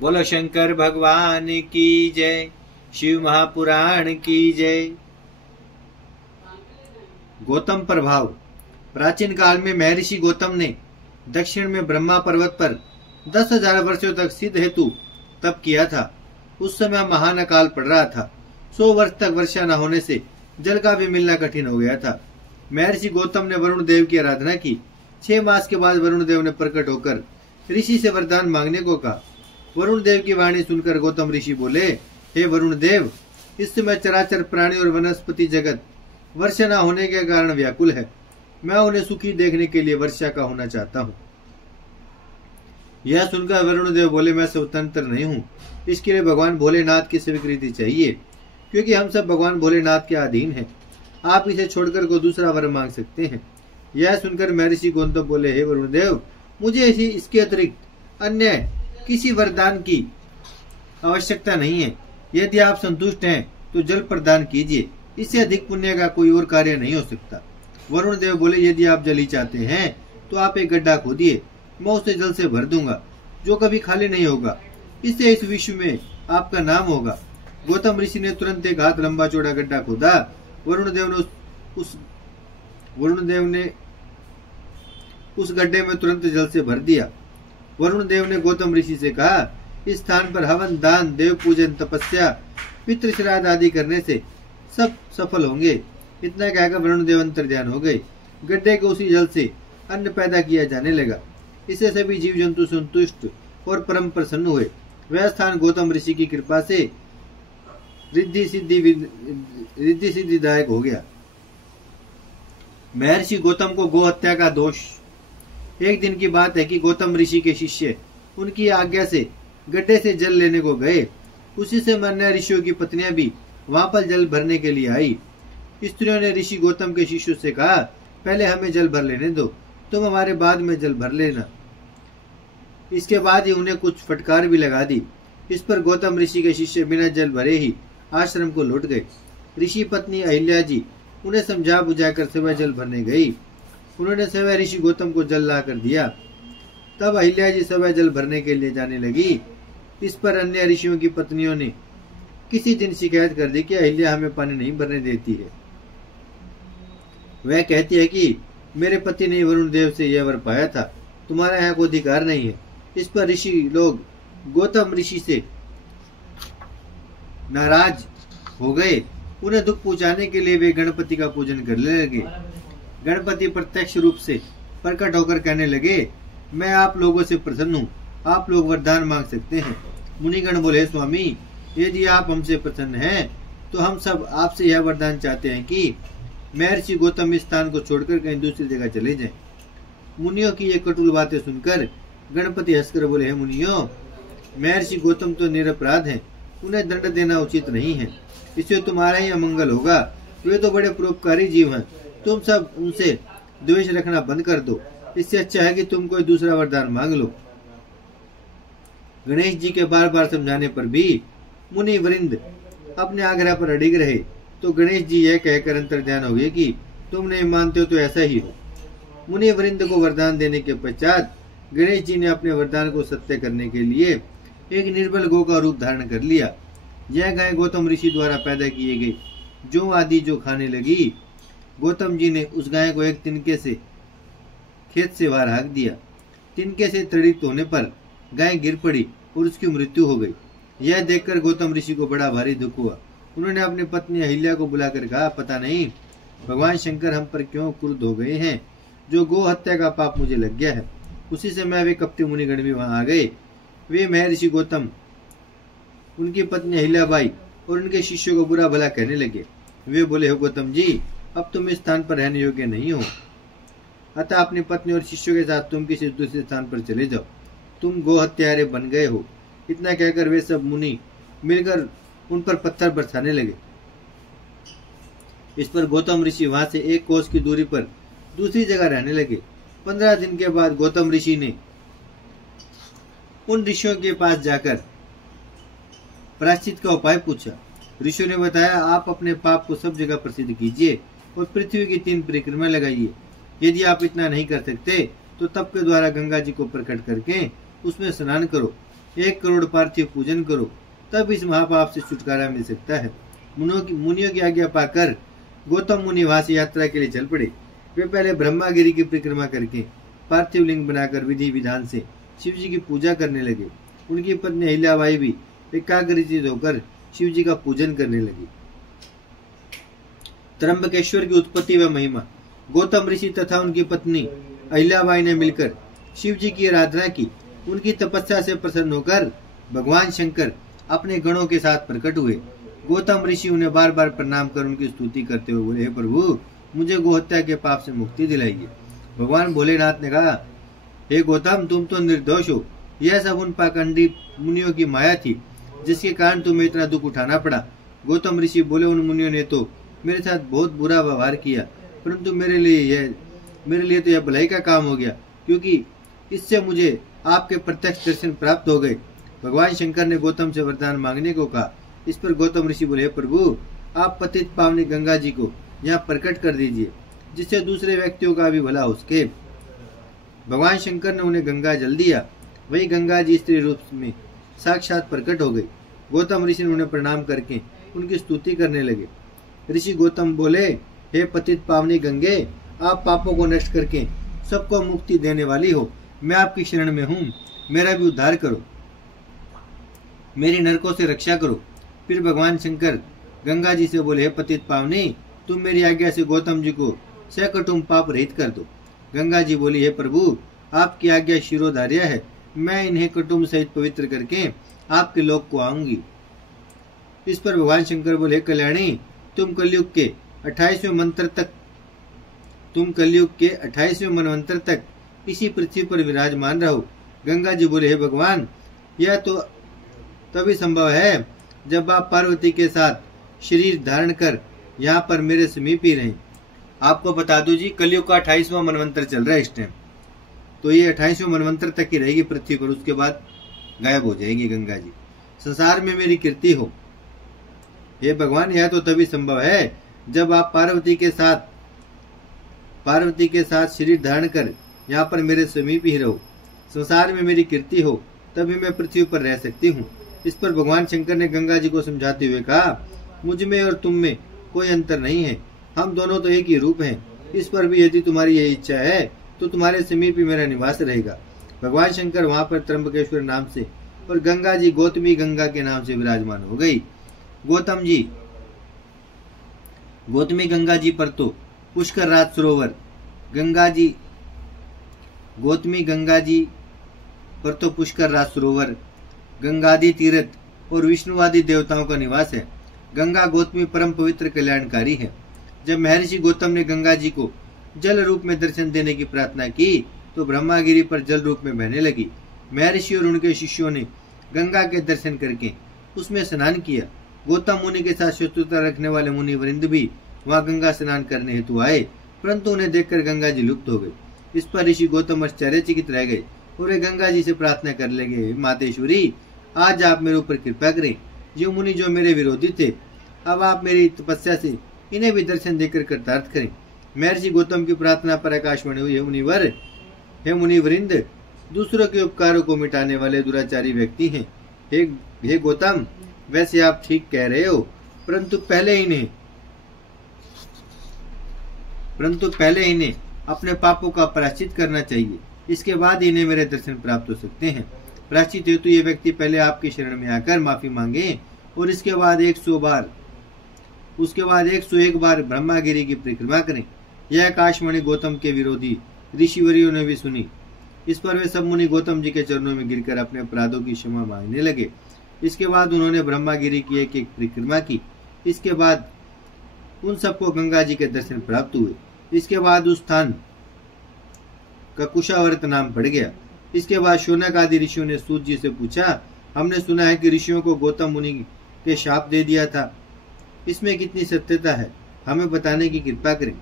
बोलो शंकर भगवान की जय, शिव महापुराण की जय। गौतम प्रभाव। प्राचीन काल में महर्षि गौतम ने दक्षिण में ब्रह्मा पर्वत पर 10,000 वर्षों तक सिद्ध हेतु तप किया था। उस समय महान अकाल पड़ रहा था। 100 वर्ष तक वर्षा न होने से जल का भी मिलना कठिन हो गया था। महर्षि गौतम ने वरुण देव की आराधना की। 6 मास के बाद वरुण देव ने प्रकट होकर ऋषि से वरदान मांगने को कहा। वरुण देव की वाणी सुनकर गौतम ऋषि बोले, हे वरुण देव, इस समय चराचर प्राणी और वनस्पति जगत वर्षा न होने के कारण व्याकुल है। मैं उन्हें सुखी देखने के लिए वर्षा का होना चाहता हूँ। यह सुनकर वरुण देव बोले, मैं स्वतंत्र नहीं हूँ। इसके लिए भगवान भोलेनाथ की स्वीकृति चाहिए, क्योंकि हम सब भगवान भोलेनाथ के अधीन हैं। आप इसे छोड़कर को दूसरा वर मांग सकते हैं। यह सुनकर महर्षि गौतम बोले, हे वरुण देव, मुझे इसके अतिरिक्त अन्य किसी वरदान की आवश्यकता नहीं है। यदि आप संतुष्ट हैं तो जल प्रदान कीजिए। इससे अधिक पुण्य का कोई और कार्य नहीं हो सकता। वरुण देव बोले, यदि आप जल ही चाहते हैं तो आप एक गड्ढा खोदिए, मैं उसे जल से भर दूंगा, जो कभी खाली नहीं होगा। इससे इस विश्व में आपका नाम होगा। गौतम ऋषि ने तुरंत एक हाथ लंबा चौड़ा गड्ढा खोदा। वरुण देव ने उस गड्ढे में तुरंत जल से भर दिया। वरुण देव ने गौतम ऋषि से कहा, इस स्थान पर हवन, दान, देव पूजन, तपस्या, पितृ श्राद्ध आदि करने से सब सफल होंगे। इतना कहकर वरुण देव अंतर्ध्यान हो गए। गड्ढे के उसी जल से अन्न पैदा किया जाने लगा। इससे सभी जीव जंतु संतुष्ट और परम प्रसन्न हुए। वह स्थान गौतम ऋषि की कृपा से रिद्धि सिद्धिदायक हो गया। महर्षि गौतम को गो हत्या का दोष। एक दिन की बात है कि गौतम ऋषि के शिष्य उनकी आज्ञा से गड्ढे से जल लेने को गए। उसी से अन्य ऋषियों की पत्नियां भी वहां पर जल भरने के लिए आई। स्त्रियों ने ऋषि गौतम के शिष्यों से कहा, पहले हमें जल भर लेने दो, तुम हमारे बाद में जल भर लेना। इसके बाद ही उन्हें कुछ फटकार भी लगा दी। इस पर गौतम ऋषि के शिष्य बिना जल भरे ही आश्रम को लौट गए। ऋषि पत्नी अहिल्या जी उन्हें समझा बुझाकर स्वयं जल भरने गई। उन्होंने स्वयं ऋषि गौतम को जल ला कर दिया। तब अहिल्या जी स्वयं जल भरने के लिए जाने लगी। इस पर अन्य ऋषियों की पत्नियों ने किसी दिन शिकायत कर दी कि अहिल्या हमें पानी नहीं भरने देती है। वह कहती है कि मेरे पति ने वरुण देव से यह वर पाया था, तुम्हारा यहाँ कोई अधिकार नहीं है। इस पर ऋषि लोग गौतम ऋषि से नाराज हो गए। उन्हें दुख पहुंचाने के लिए वे गणपति का पूजन करने लगे। गणपति प्रत्यक्ष रूप से प्रकट होकर कहने लगे, मैं आप लोगों से प्रसन्न हूँ, आप लोग वरदान मांग सकते हैं। मुनिगण बोले, स्वामी, यदि आप हमसे प्रसन्न हैं तो हम सब आपसे यह वरदान चाहते हैं कि महर्षि गौतम इस स्थान को छोड़कर कहीं दूसरी जगह चले जाएं। मुनियों की ये कटुल बातें सुनकर गणपति हंसकर बोले, हे मुनियों, महर्षि गौतम तो निरपराध हैं, उन्हें दंड देना उचित नहीं है। इससे तुम्हारा ही अमंगल होगा। वे तो बड़े परोपकारी जीव हैं। तुम सब उनसे द्वेष रखना बंद कर दो। इससे अच्छा है कि तुम कोई दूसरा वरदान मांग लो। गणेश जी के बार बार समझाने पर भी मुनि वृंद अपने आग्रह पर अडिग रहे। तो गणेश जी यह कहकर अंतर्ध्यान हो गए कि तुम नहीं मानते हो तो ऐसा ही हो। मुनि वृंद को वरदान देने के पश्चात गणेश जी ने अपने वरदान को सत्य करने के लिए एक निर्बल गौ का रूप धारण कर लिया। यह गाय गौतम ऋषि द्वारा पैदा किए गई जो आदि जो खाने लगी। गौतम जी ने उस गाय को एक तिनके से खेत से बाहर हाँक दिया। तिनके से तड़ित होने पर गाय गिर पड़ी और उसकी मृत्यु हो गई। यह देखकर गौतम ऋषि को बड़ा भारी दुख हुआ। उन्होंने अपनी पत्नी अहिल्या को बुलाकर कहा, पता नहीं भगवान शंकर हम पर क्यों क्रुद्ध हो गए हैं, जो गो हत्या का पाप मुझे लग गया है। उसी समय वे कपटी मुनिगण भी वहां आ गए। वे महर्षि गौतम, उनकी पत्नी अहिल्याबाई और उनके शिष्यों को बुरा भला कहने लगे। वे बोले, हो गौतम जी, अब तुम इस स्थान पर रहने योग्य नहीं हो, अतः अपनी पत्नी और शिष्यों के साथ तुम किसी दूसरे स्थान पर चले जाओ। तुम गो हत्यारे बन गए हो। इतना कहकर वे सब मुनि मिलकर उन पर पत्थर बरसाने लगे। इस पर गौतम ऋषि वहां से 1 कोस की दूरी पर दूसरी जगह रहने लगे। 15 दिन के बाद गौतम ऋषि ने उन ऋषियों के पास जाकर प्रायश्चित का उपाय पूछा। ऋषियों ने बताया, आप अपने पाप को सब जगह प्रसिद्ध कीजिए और पृथ्वी की 3 परिक्रमा लगाइए। यदि आप इतना नहीं कर सकते तो तप के द्वारा गंगा जी को प्रकट करके उसमें स्नान करो। 1 करोड़ पार्थिव पूजन करो, तब इस महापाप से छुटकारा मिल सकता है। मुनियों की आज्ञा पाकर गौतम मुनि वहां से यात्रा के लिए चल पड़े। वे पहले ब्रह्मागिरी की परिक्रमा करके पार्थिव लिंग बनाकर विधि विधान से शिव जी की पूजा करने लगे। उनकी पत्नी अहिल्याबाई भी एकाग्रचित होकर शिव जी का पूजन करने लगी। त्र्यंबकेश्वर की उत्पत्ति व महिमा। गौतम ऋषि तथा उनकी पत्नी अहिल्याबाई ने मिलकर शिव जी की आराधना की। उनकी तपस्या से प्रसन्न होकर भगवान शंकर अपने गणों के साथ प्रकट हुए। गौतम ऋषि उन्हें बार बार प्रणाम कर उनकी स्तुति करते हुए बोले, हे प्रभु, मुझे गोहत्या के पाप से मुक्ति दिलाइए। भगवान भोलेनाथ ने कहा, हे गौतम, तुम तो निर्दोष हो। यह सब उन पाखंडी मुनियों की माया थी, जिसके कारण तुम्हें इतना दुख उठाना पड़ा। गौतम ऋषि बोले, उन मुनियों ने तो मेरे साथ बहुत बुरा व्यवहार किया, परंतु मेरे लिए तो यह भलाई का काम हो गया, क्योंकि इससे मुझे आपके प्रत्यक्ष दर्शन प्राप्त हो गए। भगवान शंकर ने गौतम से वरदान मांगने को कहा। इस पर गौतम ऋषि बोले, प्रभु, आप पतित पावनी गंगा जी को यहाँ प्रकट कर दीजिए, जिससे दूसरे व्यक्तियों का भी भला हो सके। भगवान शंकर ने उन्हें गंगा जल दिया। वही गंगा जी स्त्री रूप में साक्षात प्रकट हो गई। गौतम ऋषि ने उन्हें प्रणाम करके उनकी स्तुति करने लगे। ऋषि गौतम बोले, हे पतित पावनी गंगे, आप पापों को नष्ट करके सबको मुक्ति देने वाली हो। मैं आपकी शरण में हूँ, मेरा भी उद्धार करो, मेरी नरकों से रक्षा करो। फिर भगवान शंकर गंगा जी से बोले, हे पतित पावनी, तुम मेरी आज्ञा से गौतम जी को सकुटुम्ब पाप रहित कर दो। गंगा जी बोली, हे प्रभु, आपकी आज्ञा शिरोधार्य है। मैं इन्हें कुटुम्ब सहित पवित्र करके आपके लोक को आऊंगी। इस पर भगवान शंकर बोले, कल्याणी, तुम कलयुग के 28वें मनवंतर तक इसी पृथ्वी पर विराजमान रहो। गंगा जी बोले, हे भगवान, यह तो तभी संभव है जब आप पार्वती के साथ शरीर धारण कर यहाँ पर मेरे समीप ही रहें। आपको बता दो जी, कलयुग का 28वां मनवंतर चल रहा है इस टाइम, तो ये 28वें मनवंतर तक ही रहेगी पृथ्वी पर, उसके बाद गायब हो जाएगी गंगा जी। संसार में मेरी कीर्ति हो। हे भगवान, यह तो तभी संभव है जब आप पार्वती के साथ शरीर धारण कर यहाँ पर मेरे समीप ही रहो। संसार में मेरी कीर्ति हो, तभी मैं पृथ्वी पर रह सकती हूँ। इस पर भगवान शंकर ने गंगा जी को समझाते हुए कहा, मुझ में और तुम में कोई अंतर नहीं है, हम दोनों तो एक ही रूप हैं। इस पर भी यदि तुम्हारी यही इच्छा है तो तुम्हारे समीप ही मेरा निवास रहेगा। भगवान शंकर वहां पर त्र्यंबकेश्वर नाम से और गंगा जी गौतमी गंगा के नाम से विराजमान हो गई। गौतमी गंगा जी पर तो पुष्कर राज सरोवर, गौतमी गंगा जी पर तो पुष्कर राज सरोवर, गंगादि तीर्थ और विष्णुवादी देवताओं का निवास है। गंगा गौतमी परम पवित्र कल्याणकारी है। जब महर्षि गौतम ने गंगा जी को जल रूप में दर्शन देने की प्रार्थना की तो ब्रह्मागिरी पर जल रूप में बहने लगी। महर्षि और उनके शिष्यों ने गंगा के दर्शन करके उसमें स्नान किया। गौतम मुनि के साथ शत्रुता रखने वाले मुनि वृंद भी वहां गंगा स्नान करने हेतु आए, परंतु उन्हें देखकर गंगा जी लुप्त हो गई। इस पर ऋषि गौतम आश्चर्यचकित रह गए और वे गंगा जी से प्रार्थना कर लगे, मातेश्वरी, आज आप मेरे ऊपर कृपा करें। ये मुनि जो मेरे विरोधी थे, अब आप मेरी तपस्या से इन्हें भी दर्शन देकर कृतार्थ करें। महर्षि गौतम की प्रार्थना पर आकाशवाणी हुई, हे मुनिवृंद, दूसरों के उपकारों को मिटाने वाले दुराचारी व्यक्ति हैं। हे गौतम, वैसे आप ठीक कह रहे हो, परंतु पहले इन्हें अपने पापों का प्रायश्चित करना चाहिए, इसके बाद इन्हें मेरे दर्शन प्राप्त हो सकते हैं। प्रायश्चित हेतु ये व्यक्ति पहले आपकी शरण में आकर माफी मांगे और उसके बाद 101 बार ब्रह्मागिरी की परिक्रमा करें। यह आकाशवाणी गौतम के विरोधी ऋषिवरियों ने भी सुनी। इस पर वे सब मुनि गौतम जी के चरणों में गिरकर अपने अपराधों की क्षमा मांगने लगे। इसके बाद उन्होंने ब्रह्मागिरी की एक परिक्रमा की। इसके बाद उन सबको गंगा जी के दर्शन प्राप्त हुए। इसके बाद उस स्थान का कुशावर्त नाम पड़ गया। इसके बाद शौनक आदि ऋषियों ने सूत जी से पूछा, हमने सुना है कि ऋषियों को गौतम मुनि के शाप दे दिया था, इसमें कितनी सत्यता है, हमें बताने की कृपा करें।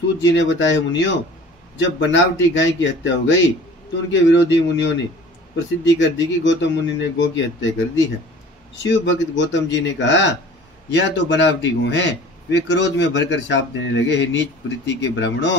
सूत जी ने बताया, मुनियों, जब बनावटी गाय की हत्या हो गई तो उनके विरोधी मुनियों ने प्रसिद्धि कर दी कि गौतम मुनि ने गौ की हत्या कर दी है। शिव भक्त गौतम जी ने कहा, यह तो बनावटी गौ है। वे क्रोध में भरकर शाप देने लगे, हे नीच वृत्ति के ब्राह्मणों,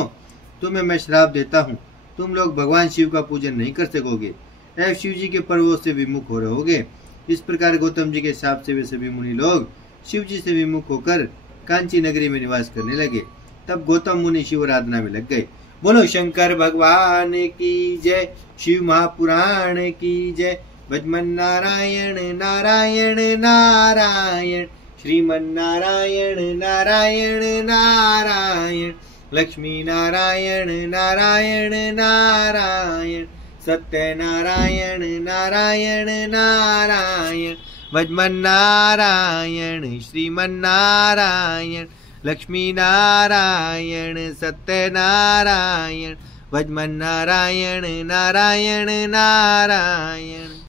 तुम्हें मैं श्राप देता हूँ, तुम लोग भगवान शिव का पूजन नहीं कर सकोगे। एवं शिव जी के पर्वों से विमुख हो रहोगे। इस प्रकार गौतम जी के शाप से वे सभी मुनि लोग शिव जी से विमुख होकर कांची नगरी में निवास करने लगे। तब गौतम मुनि शिव आराधना में लग गए। बोलो शंकर भगवान की जय, शिव महापुराण की जय। भजमन नारायण नारायण नारायण, श्रीमन नारायण नारायण नारायण, लक्ष्मी नारायण नारायण नारायण, सत्य नारायण नारायण नारायण। भजमन नारायण श्रीमन नारायण, लक्ष्मी नारायण सत्य नारायण, भजमन नारायण नारायण नारायण।